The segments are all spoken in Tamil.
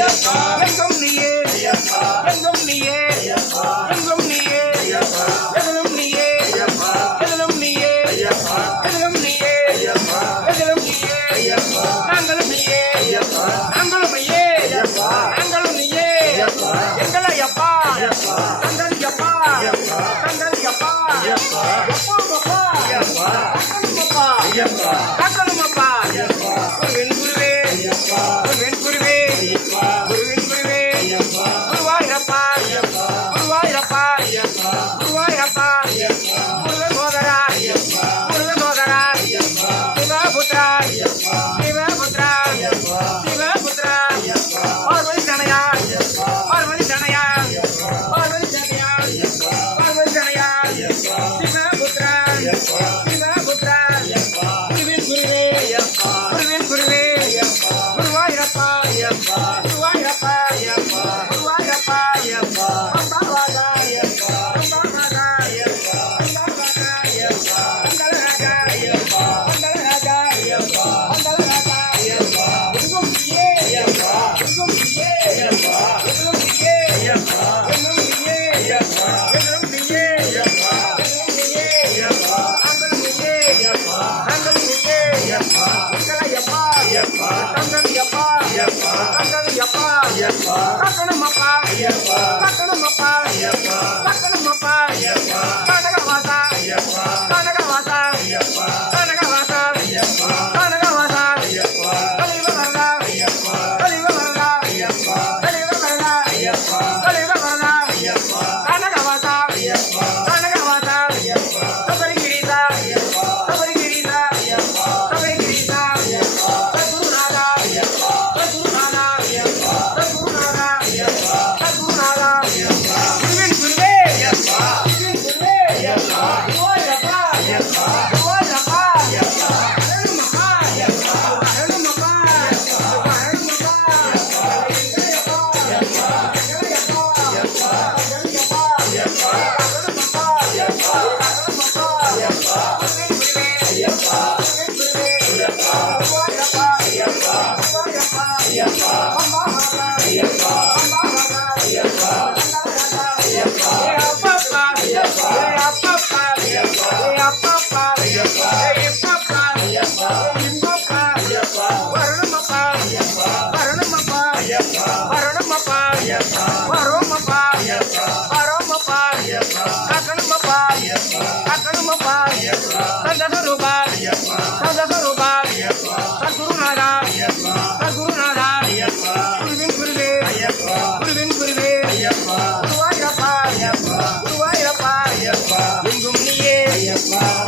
எங்கும் நீயே எங்கும் நீயே எங்கும் நீயே எதிலும் நீயே எதிலும் நீயே எதிலும் நீயே எதிலும் நீயே நாங்களும் நீயே நாங்களும் நீயே நாங்களும் நீயே எங்களை அப்பா தங்கள் அப்பா தங்கள் அப்பா காக்கணும் அப்பா குருவின் குருவே குருவின் குருவே குருவின் குருவே குருவாயிரப்பா குருவாயிரப்பா குருவாயிரப்பா முருகன் சோதரா முருகன் சோதரா சிவபுத்ரா சிவபுத்ரா சிவபுத்ரா பார்வதி தனையா பார்வதி தனையா பார்வதி தனையா பார்வதி தனையா சிவபுத்ரா சிவபுத்ரா குருவின் குருவே குருவின் குருவே குருவாயிரப்பா குருவாயிரப்பா குருவாயிரப்பா அம்பாவாகா அம்பாவாகா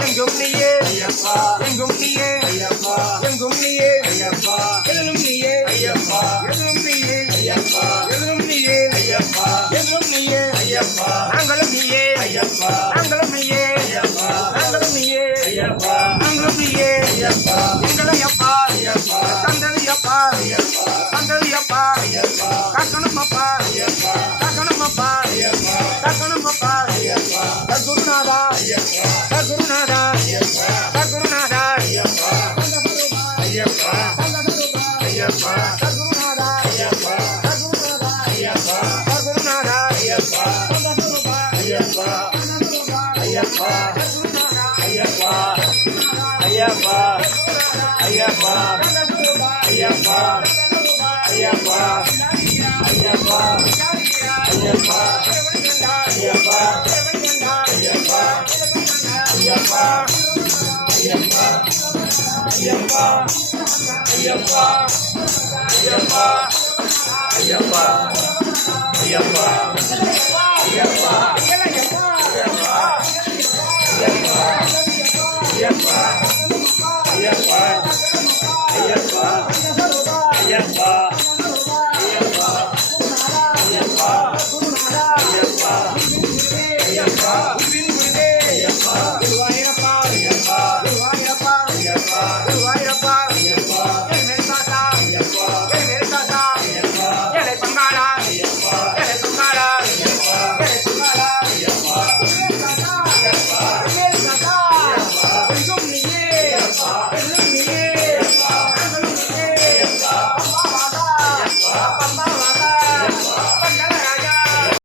எங்கும் நீயே எங்கும் நீயே எதிலும் நீயே எதிலும் நீயே எதிலும் நீயே எதிலும் நீயே நாங்களும் நீயே நாங்களும் நீயே நாங்களும் நீயே நாங்களும் நீயே எங்களை அப்பா தந்தது அப்பா தந்தது அப்பா காக்கணும் அப்பா காக்கணும் அப்பா காக்கணும் அப்பா குருநாதா குருநாதா குருநாதா ஐயப்பா